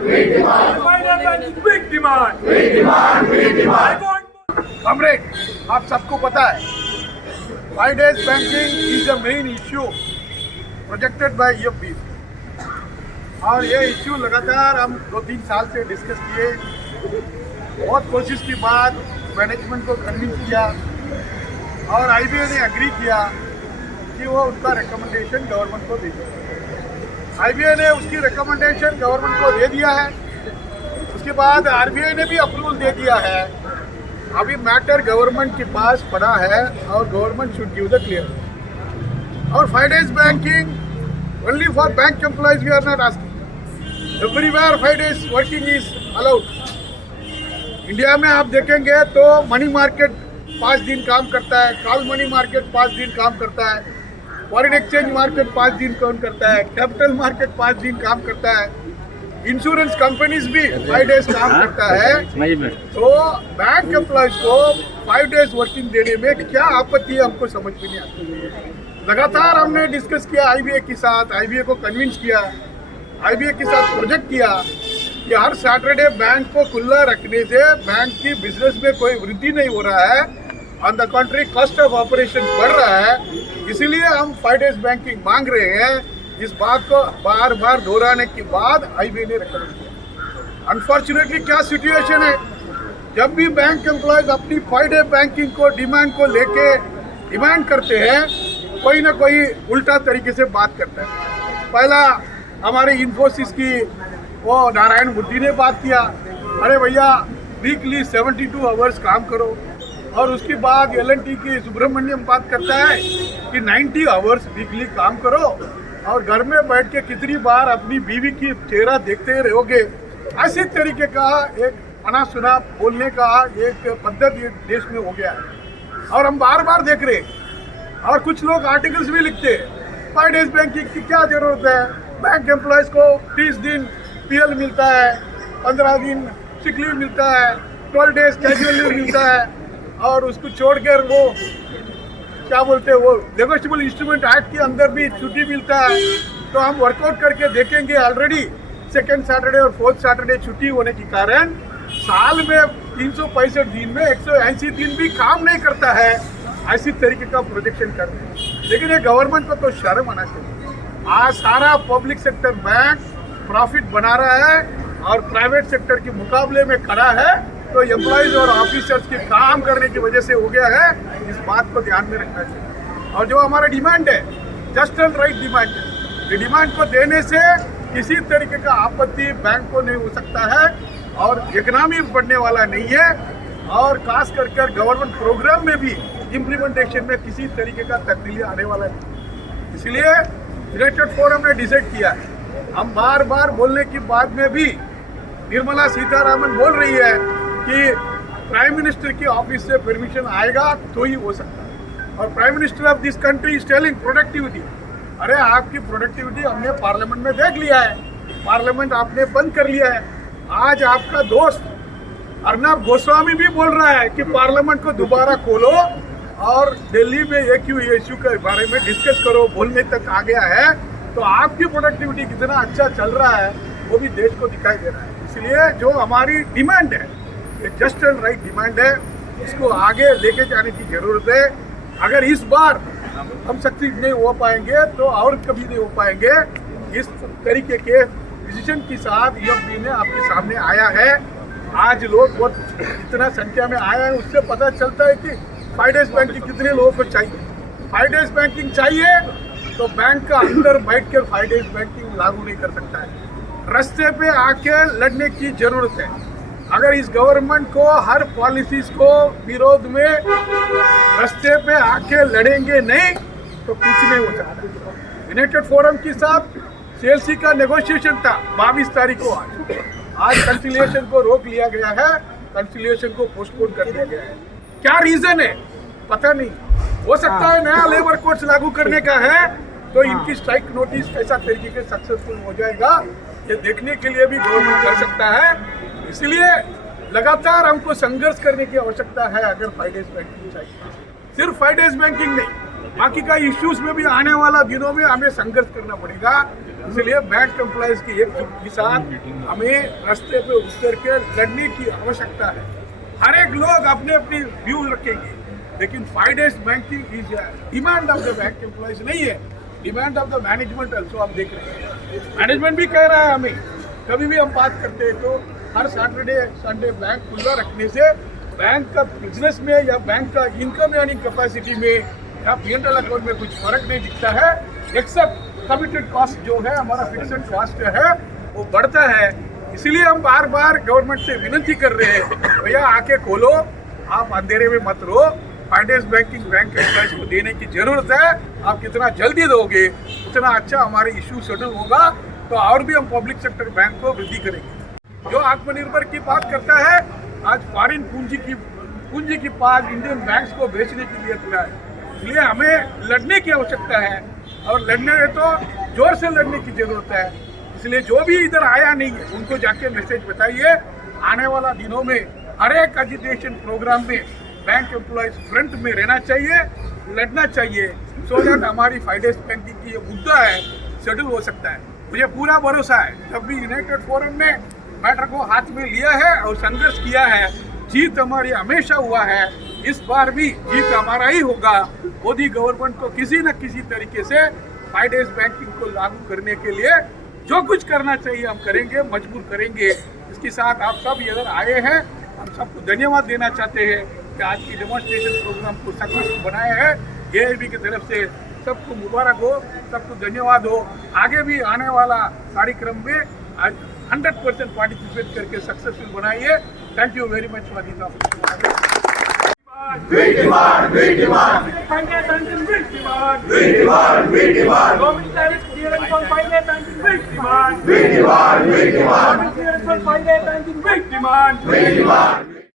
Big demand. Comrade, आप सबको पता है 5 days banking is the main issue projected by EFB और ये इश्यू लगातार हम 2-3 साल से डिस्कस किए। बहुत कोशिश के बाद मैनेजमेंट को कन्विंस किया और IBA ने एग्री किया कि वो उसका रिकमेंडेशन गवर्नमेंट को दे दिया। IBA ने उसकी रिकमेंडेशन गवर्नमेंट को दे दिया है। उसके बाद RBI ने भी अप्रूवल दे दिया है। अभी मैटर गवर्नमेंट के पास पड़ा है और government should give the clear. और 5 days banking only for bank employees we are not asking. Everywhere 5 days working is allowed. India में आप देखेंगे तो मनी मार्केट 5 दिन काम करता है, कॉल मनी मार्केट 5 दिन काम करता है, फॉरेन एक्सचेंज मार्केट 5 दिन काम करता है, कैपिटल मार्केट 5 दिन काम करता है, इंश्योरेंस कंपनीज भी 5 days काम करता है। तो बैंक एम्प्लॉयज को 5 days वर्किंग देने में क्या आपत्ति है, हमको समझ में नहीं आती। लगातार हमने डिस्कस किया IBA के साथ, IBA को कन्विंस किया, IBA के साथ प्रोजेक्ट किया कि हर सैटरडे बैंक को खुला रखने से बैंक की बिजनेस में कोई वृद्धि नहीं हो रहा है, on the country cost of operation बढ़ रहा है। इसीलिए हम 5 days बैंकिंग मांग रहे हैं। इस बात को बार बार दोहराने के बाद IBA ने रिकमेंड किया। अनफॉर्चुनेटली क्या सिचुएशन है, जब भी बैंक एम्प्लॉयज अपनी 5 day बैंकिंग को डिमांड को लेके डिमांड करते हैं, कोई ना कोई उल्टा तरीके से बात करता है। पहला हमारे इन्फोसिस की वो नारायण मूर्ति ने बात किया, अरे भैया वीकली 72 आवर्स काम करो। और उसके बाद L&T की सुब्रमण्यम बात करता है कि 90 आवर्स वीकली काम करो और घर में बैठ के कितनी बार अपनी बीवी की चेहरा देखते रहोगे। ऐसे तरीके का एक अना सुना बोलने का एक पद्धति देश में हो गया है और हम बार बार देख रहे हैं। और कुछ लोग आर्टिकल्स भी लिखते हैं 5 days बैंकिंग की क्या जरूरत है, बैंक एम्प्लॉयज को 30 दिन PL मिलता है, 15 दिन सिक लीव मिलता है, 12 days कैजुअल लीव मिलता है और उसको छोड़कर वो क्या बोलते हैं वो नेगोशिएबल इंस्ट्रूमेंट एक्ट के अंदर भी छुट्टी मिलता है। तो हम वर्कआउट करके देखेंगे, ऑलरेडी 2nd सैटरडे और 4th सैटरडे छुट्टी होने के कारण साल में 365 दिन में 180 दिन भी काम नहीं करता है। ऐसी तरीके का प्रोजेक्शन कर रहे हैं, लेकिन ये गवर्नमेंट को तो शर्म आना चाहिए। आज सारा पब्लिक सेक्टर बैंक प्रॉफिट बना रहा है और प्राइवेट सेक्टर के मुकाबले में खड़ा है, तो एम्प्लॉयज और ऑफिसर्स के काम करने की वजह से हो गया है। इस बात को ध्यान में रखना चाहिए। और जो हमारा डिमांड है, जस्ट एंड राइट डिमांड है, ये डिमांड को देने से किसी तरीके का आपत्ति बैंक को नहीं हो सकता है और इकोनॉमी बढ़ने वाला नहीं है और खास कर गवर्नमेंट प्रोग्राम में भी इम्प्लीमेंटेशन में किसी तरीके का तब्दीली आने वाला नहीं। इसलिए यूनाइटेड फोरम ने डिसाइड किया है। हम बार बार बोलने के बाद में भी निर्मला सीतारामन बोल रही है कि प्राइम मिनिस्टर की ऑफिस से परमिशन आएगा तो ही हो सकता है। और prime minister of this country is telling productivity. अरे आपकी प्रोडक्टिविटी हमने पार्लियामेंट में देख लिया है, पार्लियामेंट आपने बंद कर लिया है। आज आपका दोस्त अर्नब गोस्वामी भी बोल रहा है कि पार्लियामेंट को दोबारा खोलो और दिल्ली में इश्यू के बारे में डिस्कस करो, बोलने तक आ गया है। तो आपकी प्रोडक्टिविटी कितना अच्छा चल रहा है वो भी देश को दिखाई दे रहा है। इसलिए जो हमारी डिमांड है, ये जस्ट एंड राइट डिमांड है, इसको आगे लेके जाने की जरूरत है। अगर इस बार हम सक्सेस नहीं हो पाएंगे तो और कभी नहीं हो पाएंगे। इस तरीके के डिसीजन के साथ EFB ने आपके सामने आया है। आज लोग बहुत इतना संख्या में आया है, उससे पता चलता है कि 5 days बैंकिंग कितने लोगों को चाहिए। 5 days बैंकिंग चाहिए तो बैंक का अंदर बैठकर 5 days बैंकिंग लागू नहीं कर सकता है, रास्ते पे आके लड़ने की जरूरत है। अगर इस गवर्नमेंट को हर पॉलिसीज को विरोध में रास्ते पे आके लड़ेंगे नहीं तो कुछ नहीं हो सकता। यूनाइटेड फोरम के साथ CLC का नेगोशिएशन था 22 तारीख को। आज कंसिलिएशन को रोक लिया गया है, कंसिलिएशन को पोस्टपोन कर दिया गया है। क्या रीजन है पता नहीं, हो सकता है नया लेबर कोड्स लागू करने का है तो इनकी स्ट्राइक नोटिस कैसा तरीके से सक्सेसफुल हो जाएगा ये देखने के लिए भी गवर्नमेंट कर सकता है। इसलिए लगातार हमको संघर्ष करने की आवश्यकता है। अगर 5 days बैंकिंग चाहिए, सिर्फ 5 days बैंकिंग नहीं, बाकी का इश्यूज में भी आने वाला दिनों में हमें संघर्ष करना पड़ेगा। इसलिए बैंक एम्प्लॉयज की एक जुट के साथ हमें रास्ते पे उतर के लड़ने की आवश्यकता है। हर एक लोग अपने अपनी व्यू रखेंगे, लेकिन 5 days banking is demand of the bank employees नहीं है, demand of the management also. आप देख रहे हैं मैनेजमेंट भी कह रहा है हमें, कभी भी हम बात करते हैं तो हर सैटरडे संडे बैंक खुला रखने से बैंक का बिजनेस में या बैंक का इनकम अर्निंग कैपेसिटी में या P&L अकाउंट में कुछ फर्क नहीं दिखता है, एक्सेप्ट कमिटेड कॉस्ट जो है हमारा फिक्स्ड कॉस्ट है वो बढ़ता है। इसीलिए हम बार बार गवर्नमेंट से विनती कर रहे हैं, भैया आके खोलो, आप अंधेरे में मत रहो। 5 days बैंकिंग बैंक एम्प्लॉयज को देने की जरूरत है। आप कितना जल्दी दोगे उतना अच्छा हमारे इशू सेटल होगा, तो और भी हम पब्लिक सेक्टर बैंक को वृद्धि करेंगे। जो आत्मनिर्भर की बात करता है, आज फॉरेन पूंजी की पास इंडियन बैंक्स को बेचने के लिए खुला है। इसलिए हमें लड़ने की आवश्यकता है, और लड़ने में तो जोर से लड़ने की जरूरत है। इसलिए जो भी इधर आया नहीं है उनको जाके मैसेज बताइए। आने वाला दिनों में हर एक एजुकेशन प्रोग्राम में बैंक एम्प्लॉयज फ्रंट में रहना चाहिए, लड़ना चाहिए, सो दैट हमारी 5 days बैंकिंग की ये मुद्दा है सेटल हो सकता है। मुझे पूरा भरोसा है, जब भी यूनाइटेड फोरम ने मैटर को हाथ में लिया है और संघर्ष किया है, जीत हमारी हमेशा हुआ है। इस बार भी जीत हमारा ही होगा। मोदी गवर्नमेंट को किसी न किसी तरीके से 5 days बैंकिंग को लागू करने के लिए जो कुछ करना चाहिए हम करेंगे, मजबूर करेंगे। इसके साथ आप सब इधर आए हैं, हम सबको धन्यवाद देना चाहते हैं कि आज की डेमोन्स्ट्रेशन प्रोग्राम को सक्सेसफुल बनाया है। AIB की तरफ से सबको मुबारक हो, सबको धन्यवाद हो। आगे भी आने वाला कार्यक्रम में आज 100% पार्टिसिपेट करके सक्सेसफुल बनाइए। Thank you very much for this opportunity. We demand. Government tariff clearance on 5 day banking. We demand. Government clearance on 5 day banking. We demand.